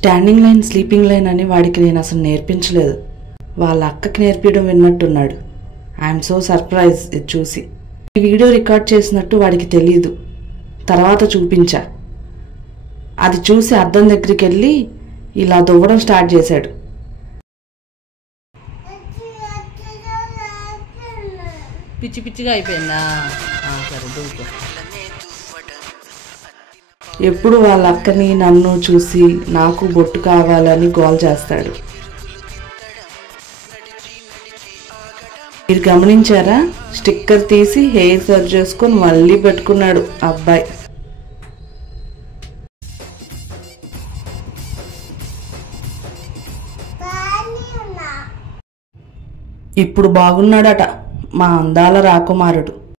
Standing line sleeping line అని వాడికి నేను అసలు నేర్పించలేదు. వాళ్ళ అక్కకి నేర్పించడం విన్నట్టున్నాడు. ఐఎమ్ సో సర్ప్రైజ్ ఇది చూసి. ఈ వీడియో రికార్డ్ చేసినట్టు వాడికి తెలియదు. తర్వాత చూపించా. అది చూసి అద్దం దగ్గరికి వెళ్ళి ఇలా దువ్వడం స్టార్ట్ చేశాడు. పిచ్చి పిచ్చిగా అయిపోయిందా? సరే దువ్వుకో. ఎప్పుడు వాళ్ళ అక్కని నన్ను చూసి నాకు బొట్టు కావాలని గోల్ చేస్తాడు. మీరు గమనించారా? స్టిక్కర్ తీసి హెయిర్ సర్చ్ చేసుకొని మళ్ళీ పెట్టుకున్నాడు అబ్బాయి. ఇప్పుడు బాగున్నాడట మా అందాల రాకుమారుడు.